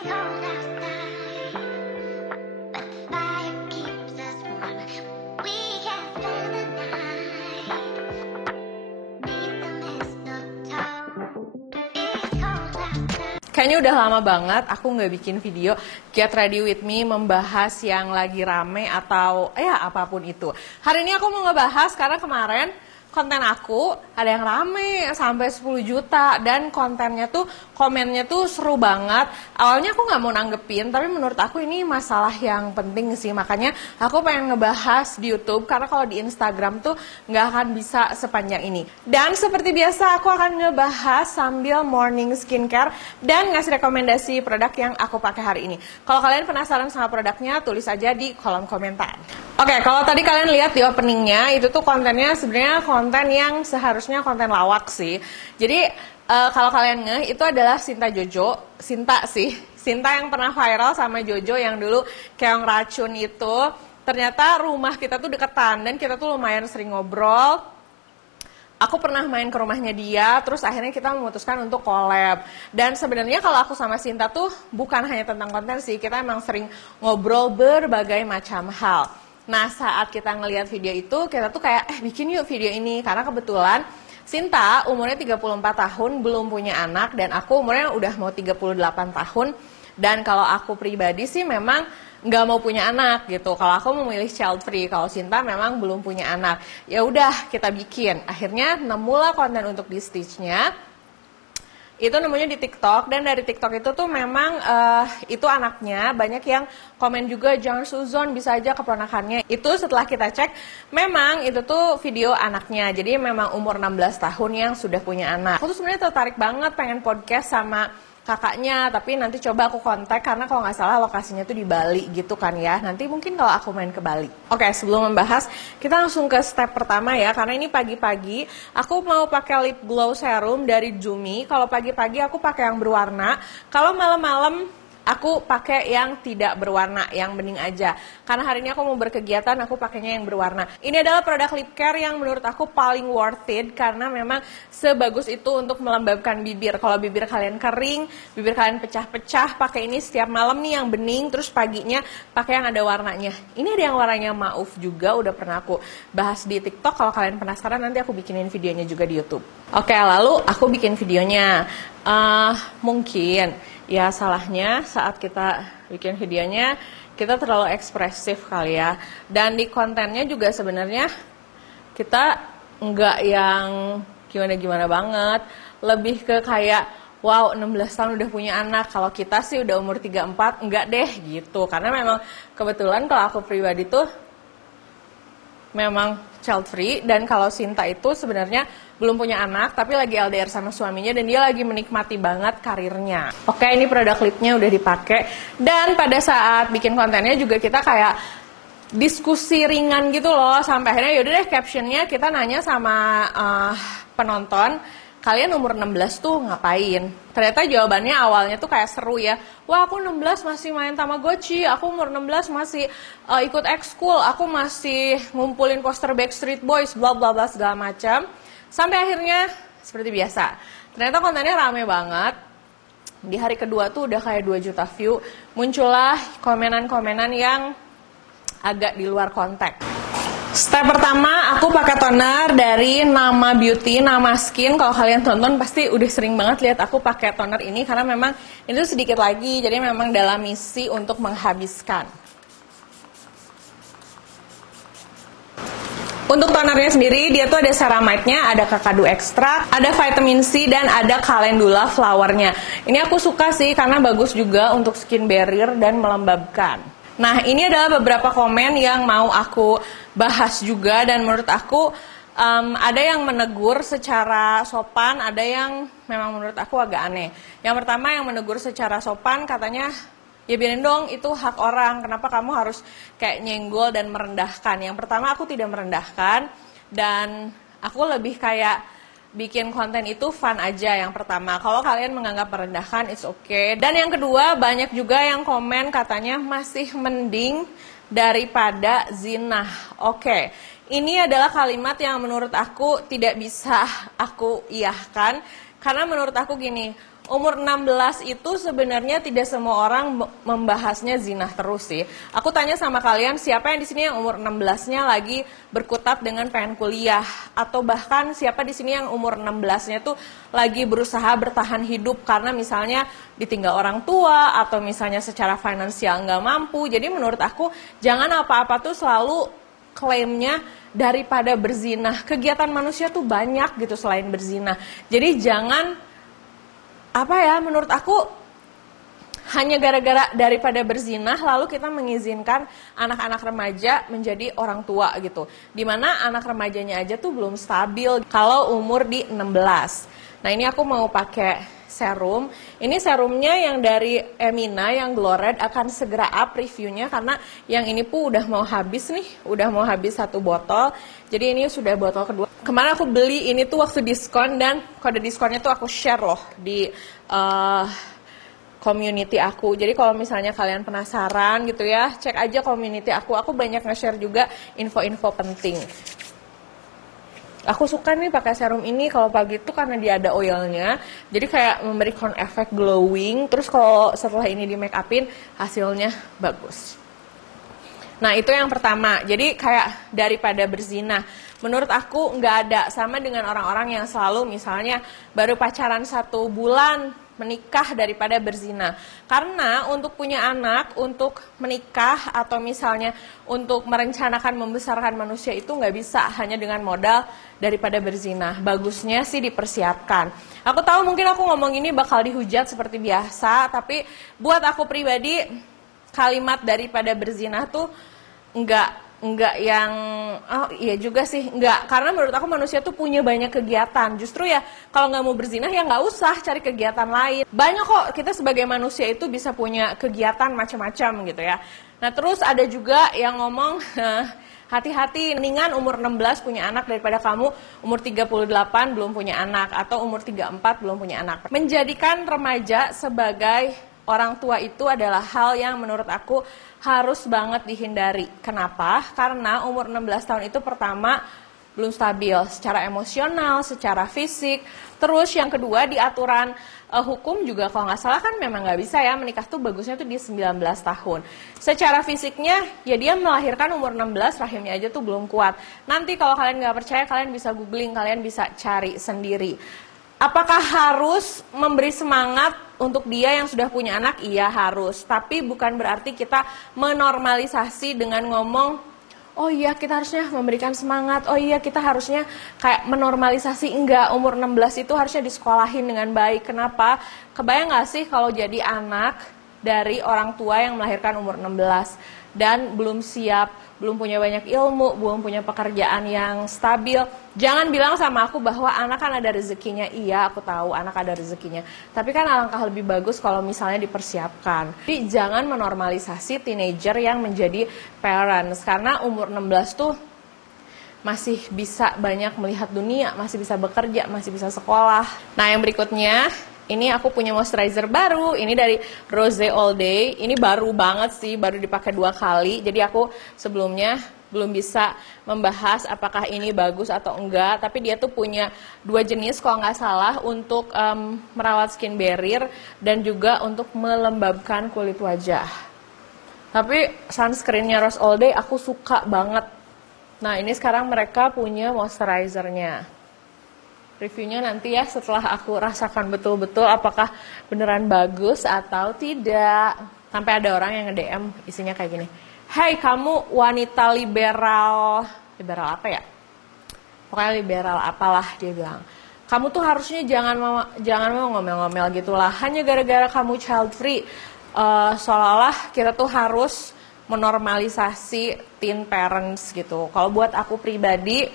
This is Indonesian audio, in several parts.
Kayaknya udah lama banget aku nggak bikin video Get Ready With Me membahas yang lagi rame atau ya apapun itu. Hari ini aku mau ngebahas karena kemarin konten aku ada yang rame sampai 10 juta dan kontennya tuh, komennya tuh seru banget. Awalnya aku nggak mau nanggepin, tapi menurut aku ini masalah yang penting sih. Makanya aku pengen ngebahas di YouTube karena kalau di Instagram tuh nggak akan bisa sepanjang ini. Dan seperti biasa aku akan ngebahas sambil morning skincare dan ngasih rekomendasi produk yang aku pakai hari ini. Kalau kalian penasaran sama produknya, tulis aja di kolom komentar. Oke, kalau tadi kalian lihat di openingnya, itu tuh kontennya sebenarnya konten yang seharusnya konten lawak sih. Jadi kalau kalian ngeh, itu adalah Sinta Sinta yang pernah viral sama Jojo yang dulu keong racun itu. Ternyata rumah kita tuh deketan dan kita tuh lumayan sering ngobrol. Aku pernah main ke rumahnya dia, terus akhirnya kita memutuskan untuk collab. Dan sebenarnya kalau aku sama Sinta tuh bukan hanya tentang konten sih, kita emang sering ngobrol berbagai macam hal. Nah, saat kita ngelihat video itu, kita tuh kayak, bikin yuk video ini. Karena kebetulan Sinta umurnya 34 tahun, belum punya anak. Dan aku umurnya udah mau 38 tahun. Dan kalau aku pribadi sih memang nggak mau punya anak gitu. Kalau aku memilih child free, kalau Sinta memang belum punya anak. Ya udah, kita bikin. Akhirnya nemulah konten untuk di Stitch-nya. Itu nemunya di TikTok, dan dari TikTok itu tuh memang itu anaknya. Banyak yang komen juga, jangan suzon, bisa aja keponakannya. Itu setelah kita cek, memang itu tuh video anaknya. Jadi memang umur 16 tahun yang sudah punya anak. Aku tuh sebenarnya tertarik banget pengen podcast sama kakaknya, tapi nanti coba aku kontak karena kalau nggak salah lokasinya tuh di Bali gitu kan ya. Nanti mungkin kalau aku main ke Bali. Oke, sebelum membahas, kita langsung ke step pertama ya. Karena ini pagi-pagi, aku mau pakai lip glow serum dari Zumi. Kalau pagi-pagi aku pakai yang berwarna. Kalau malam-malam aku pakai yang tidak berwarna, yang bening aja. Karena hari ini aku mau berkegiatan, aku pakainya yang berwarna. Ini adalah produk lip care yang menurut aku paling worth it karena memang sebagus itu untuk melembabkan bibir. Kalau bibir kalian kering, bibir kalian pecah-pecah, pakai ini setiap malam nih yang bening, terus paginya pakai yang ada warnanya. Ini ada yang warnanya mauf juga, udah pernah aku bahas di TikTok. Kalau kalian penasaran, nanti aku bikinin videonya juga di YouTube. Oke, lalu aku bikin videonya. Mungkin ya salahnya saat kita bikin videonya kita terlalu ekspresif kali ya. Dan di kontennya juga sebenarnya kita nggak yang gimana-gimana banget. Lebih ke kayak wow 16 tahun udah punya anak. Kalau kita sih udah umur 34, enggak deh gitu. Karena memang kebetulan kalau aku pribadi tuh memang child free. Dan kalau Sinta itu sebenarnya belum punya anak, tapi lagi LDR sama suaminya dan dia lagi menikmati banget karirnya. Oke, ini produk lipnya udah dipakai. Dan pada saat bikin kontennya juga kita kayak diskusi ringan gitu loh. Sampai akhirnya yaudah deh captionnya kita nanya sama penonton, kalian umur 16 tuh ngapain? Ternyata jawabannya awalnya tuh kayak seru ya. Wah, aku 16 masih main Tamagotchi, aku umur 16 masih ikut ekskul, aku masih ngumpulin poster Backstreet Boys, bla bla bla segala macam. Sampai akhirnya seperti biasa. Ternyata kontennya rame banget. Di hari kedua tuh udah kayak 2 juta view. Muncullah komenan-komenan yang agak di luar konteks. Step pertama, aku pakai toner dari Nama Beauty, Nama Skin. Kalau kalian tonton pasti udah sering banget lihat aku pakai toner ini karena memang itu sedikit lagi. Jadi memang dalam misi untuk menghabiskan. Untuk tonernya sendiri, dia tuh ada ceramide-nya, ada kakadu ekstrak, ada vitamin C, dan ada calendula flower-nya. Ini aku suka sih karena bagus juga untuk skin barrier dan melembabkan. Nah, ini adalah beberapa komen yang mau aku bahas juga, dan menurut aku ada yang menegur secara sopan, ada yang memang menurut aku agak aneh. Yang pertama yang menegur secara sopan katanya, ya biarin dong, itu hak orang. Kenapa kamu harus kayak nyenggol dan merendahkan? Yang pertama aku tidak merendahkan, dan aku lebih kayak bikin konten itu fun aja. Yang pertama, kalau kalian menganggap merendahkan, it's okay. Dan yang kedua, banyak juga yang komen katanya masih mending daripada zina. Oke, ini adalah kalimat yang menurut aku tidak bisa aku iyahkan. Karena menurut aku gini, umur 16 itu sebenarnya tidak semua orang membahasnya zina terus sih. Aku tanya sama kalian, siapa yang di sini yang umur 16-nya lagi berkutat dengan pengen kuliah, atau bahkan siapa di sini yang umur 16-nya tuh lagi berusaha bertahan hidup karena misalnya ditinggal orang tua atau misalnya secara finansial nggak mampu. Jadi menurut aku jangan apa-apa tuh selalu klaimnya daripada berzinah. Kegiatan manusia tuh banyak gitu selain berzinah. Jadi jangan menurut aku hanya gara-gara daripada berzinah lalu kita mengizinkan anak-anak remaja menjadi orang tua gitu. Dimana anak remajanya aja tuh belum stabil kalau umur di 16. Nah ini aku mau pakai serum. Ini serumnya yang dari Emina yang Glow Red, akan segera up reviewnya karena yang ini pun udah mau habis nih, udah mau habis 1 botol. Jadi ini sudah botol kedua. Kemarin aku beli ini tuh waktu diskon dan kode diskonnya tuh aku share loh di community aku. Jadi kalau misalnya kalian penasaran gitu ya, cek aja community aku. Aku banyak nge-share juga info-info penting. Aku suka nih pakai serum ini kalau pagi itu karena dia ada oilnya. Jadi kayak memberikan efek glowing. Terus kalau setelah ini di make upin hasilnya bagus. Nah itu yang pertama. Jadi kayak daripada berzina. Menurut aku nggak ada, sama dengan orang-orang yang selalu misalnya baru pacaran 1 bulan menikah daripada berzina. Karena untuk punya anak, untuk menikah atau misalnya untuk merencanakan membesarkan manusia itu nggak bisa hanya dengan modal daripada berzina. Bagusnya sih dipersiapkan. Aku tahu mungkin aku ngomong ini bakal dihujat seperti biasa, tapi buat aku pribadi kalimat daripada berzina tuh enggak yang iya juga sih, enggak, karena menurut aku manusia tuh punya banyak kegiatan. Justru ya kalau nggak mau berzinah ya nggak usah cari kegiatan lain. Banyak kok kita sebagai manusia itu bisa punya kegiatan macam-macam gitu ya. Nah terus ada juga yang ngomong hati-hati, mendingan umur 16 punya anak daripada kamu umur 38 belum punya anak atau umur 34 belum punya anak. Menjadikan remaja sebagai orang tua itu adalah hal yang menurut aku harus banget dihindari. Kenapa? Karena umur 16 tahun itu pertama belum stabil secara emosional, secara fisik. Terus yang kedua di aturan hukum juga kalau nggak salah kan memang nggak bisa ya menikah tuh bagusnya tuh di 19 tahun. Secara fisiknya ya dia melahirkan umur 16, rahimnya aja tuh belum kuat. Nanti kalau kalian nggak percaya kalian bisa googling, kalian bisa cari sendiri. Apakah harus memberi semangat untuk dia yang sudah punya anak? Iya harus, tapi bukan berarti kita menormalisasi dengan ngomong, oh iya kita harusnya memberikan semangat, oh iya kita harusnya kayak menormalisasi. Enggak, umur 16 itu harusnya disekolahin dengan baik. Kenapa? Kebayang gak sih kalau jadi anak dari orang tua yang melahirkan umur 16 dan belum siap, belum punya banyak ilmu, belum punya pekerjaan yang stabil. Jangan bilang sama aku bahwa anak kan ada rezekinya. Iya, aku tahu anak ada rezekinya. Tapi kan alangkah lebih bagus kalau misalnya dipersiapkan. Jadi jangan menormalisasi teenager yang menjadi parents. Karena umur 16 tuh masih bisa banyak melihat dunia, masih bisa bekerja, masih bisa sekolah. Nah yang berikutnya, ini aku punya moisturizer baru, ini dari Rose All Day. Ini baru banget sih, baru dipakai 2 kali. Jadi aku sebelumnya belum bisa membahas apakah ini bagus atau enggak. Tapi dia tuh punya 2 jenis kalau nggak salah untuk merawat skin barrier dan juga untuk melembabkan kulit wajah. Tapi sunscreennya Rose All Day aku suka banget. Nah ini sekarang mereka punya moisturizernya. Reviewnya nanti ya setelah aku rasakan betul-betul apakah beneran bagus atau tidak. Sampai ada orang yang nge-DM isinya kayak gini. Hai kamu wanita liberal. Liberal apa ya? Pokoknya liberal apalah dia bilang. Kamu tuh harusnya jangan mau ngomel-ngomel gitulah. Hanya gara-gara kamu child free. Seolah-olah kita tuh harus menormalisasi teen parents gitu. Kalau buat aku pribadi,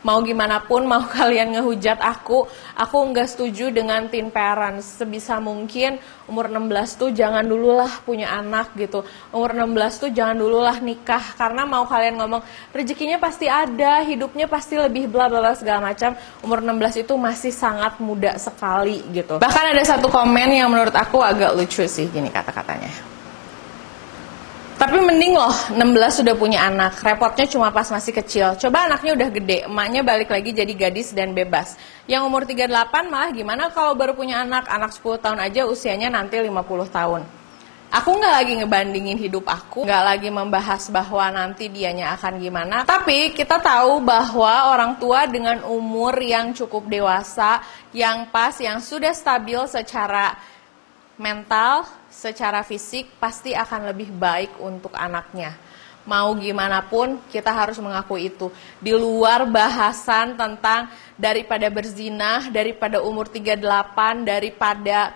mau gimana pun, mau kalian ngehujat aku nggak setuju dengan teen parents. Sebisa mungkin umur 16 tuh jangan dululah punya anak gitu. Umur 16 tuh jangan dululah nikah. Karena mau kalian ngomong rezekinya pasti ada, hidupnya pasti lebih bla bla bla segala macam. Umur 16 itu masih sangat muda sekali gitu. Bahkan ada satu komen yang menurut aku agak lucu sih, gini kata-katanya. Tapi mending loh 16 sudah punya anak, repotnya cuma pas masih kecil. Coba anaknya udah gede, emaknya balik lagi jadi gadis dan bebas. Yang umur 38 malah gimana kalau baru punya anak 10 tahun aja usianya nanti 50 tahun. Aku nggak lagi ngebandingin hidup aku, nggak lagi membahas bahwa nanti dianya akan gimana. Tapi kita tahu bahwa orang tua dengan umur yang cukup dewasa, yang pas, yang sudah stabil secara mental, secara fisik pasti akan lebih baik untuk anaknya. Mau gimana pun kita harus mengakui itu. Di luar bahasan tentang daripada berzina, daripada umur 38, daripada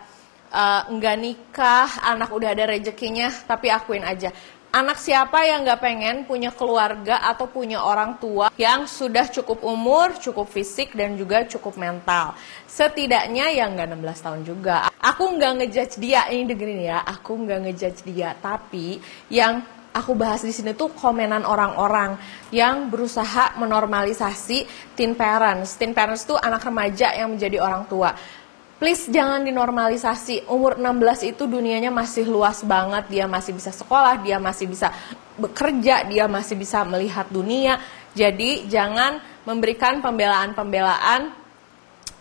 enggak nikah, anak udah ada rezekinya, tapi akuin aja. Anak siapa yang gak pengen punya keluarga atau punya orang tua yang sudah cukup umur, cukup fisik, dan juga cukup mental. Setidaknya yang gak 16 tahun juga. Aku gak ngejudge dia, ini dengerin ya, aku gak ngejudge dia. Tapi yang aku bahas di sini tuh komenan orang-orang yang berusaha menormalisasi teen parents. Teen parents tuh anak remaja yang menjadi orang tua. Please jangan dinormalisasi. Umur 16 itu dunianya masih luas banget. Dia masih bisa sekolah, dia masih bisa bekerja, dia masih bisa melihat dunia. Jadi jangan memberikan pembelaan-pembelaan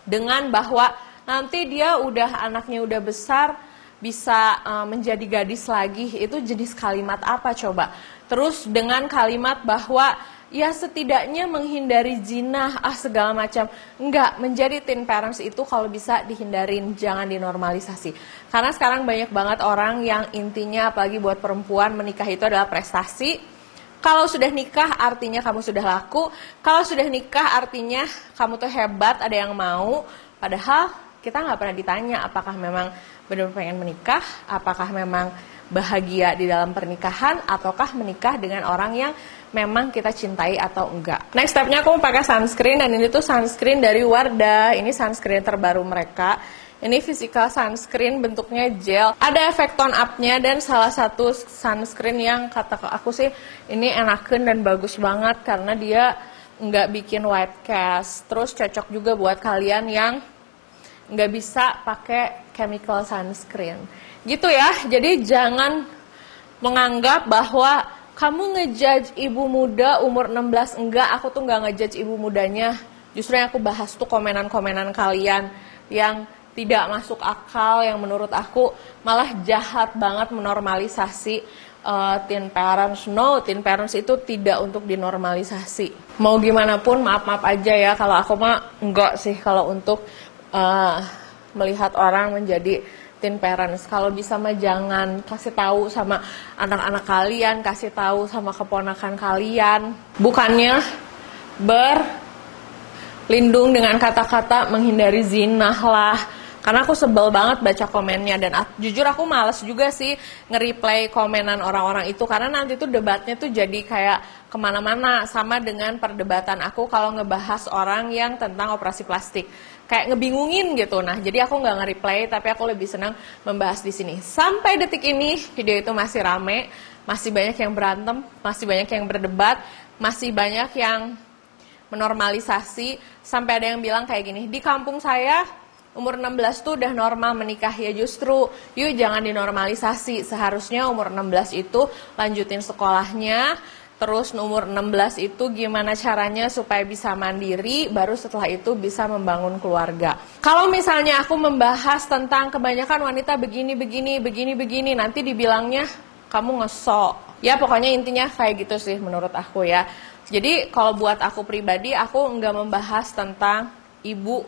dengan bahwa nanti dia anaknya udah besar, bisa menjadi gadis lagi. Itu jenis kalimat apa coba? Terus dengan kalimat bahwa ya setidaknya menghindari zina, segala macam. Enggak, menjadi teen parents itu kalau bisa dihindarin, jangan dinormalisasi. Karena sekarang banyak banget orang yang intinya, apalagi buat perempuan, menikah itu adalah prestasi. Kalau sudah nikah artinya kamu sudah laku. Kalau sudah nikah artinya kamu tuh hebat, ada yang mau. Padahal kita nggak pernah ditanya apakah memang benar-benar pengen menikah, apakah memang bahagia di dalam pernikahan, ataukah menikah dengan orang yang memang kita cintai atau enggak. Next stepnya aku mau pakai sunscreen, dan ini tuh sunscreen dari Wardah. Ini sunscreen terbaru mereka. Ini physical sunscreen, bentuknya gel. Ada efek tone up-nya, dan salah satu sunscreen yang kata aku sih ini enakan dan bagus banget karena dia nggak bikin white cast. Terus cocok juga buat kalian yang nggak bisa pakai chemical sunscreen. Gitu ya, jadi jangan menganggap bahwa kamu ngejudge ibu muda umur 16, enggak, aku tuh nggak ngejudge ibu mudanya. Justru yang aku bahas tuh komenan-komenan kalian yang tidak masuk akal, yang menurut aku malah jahat banget menormalisasi teen parents. No, teen parents itu tidak untuk dinormalisasi. Mau gimana pun maaf-maaf aja ya, kalau aku mah enggak sih kalau untuk melihat orang menjadi teen parents. Kalau bisa mah jangan, kasih tahu sama anak-anak kalian, kasih tahu sama keponakan kalian. Bukannya berlindung dengan kata-kata menghindari zina lah. Karena aku sebel banget baca komennya, dan jujur aku males juga sih nge-replay komenan orang-orang itu, karena nanti tuh debatnya tuh jadi kayak kemana-mana, sama dengan perdebatan aku kalau ngebahas orang yang tentang operasi plastik. Kayak ngebingungin gitu. Nah, jadi aku nggak nge-replay, tapi aku lebih senang membahas di sini. Sampai detik ini video itu masih rame, masih banyak yang berantem, masih banyak yang berdebat, masih banyak yang menormalisasi, sampai ada yang bilang kayak gini, di kampung saya umur 16 tuh udah normal menikah. Ya justru, yuk jangan dinormalisasi. Seharusnya umur 16 itu lanjutin sekolahnya. Terus umur 16 itu gimana caranya supaya bisa mandiri, baru setelah itu bisa membangun keluarga. Kalau misalnya aku membahas tentang kebanyakan wanita begini, nanti dibilangnya kamu ngesok. Ya pokoknya intinya kayak gitu sih menurut aku ya. Jadi kalau buat aku pribadi, aku nggak membahas tentang ibu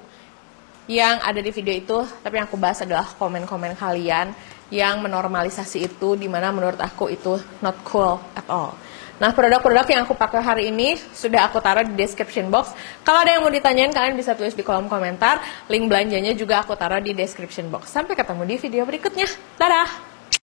yang ada di video itu, tapi yang aku bahas adalah komen-komen kalian yang menormalisasi itu, dimana menurut aku itu not cool at all. Nah, produk-produk yang aku pakai hari ini sudah aku taruh di description box. Kalau ada yang mau ditanyain, kalian bisa tulis di kolom komentar. Link belanjanya juga aku taruh di description box. Sampai ketemu di video berikutnya. Dadah!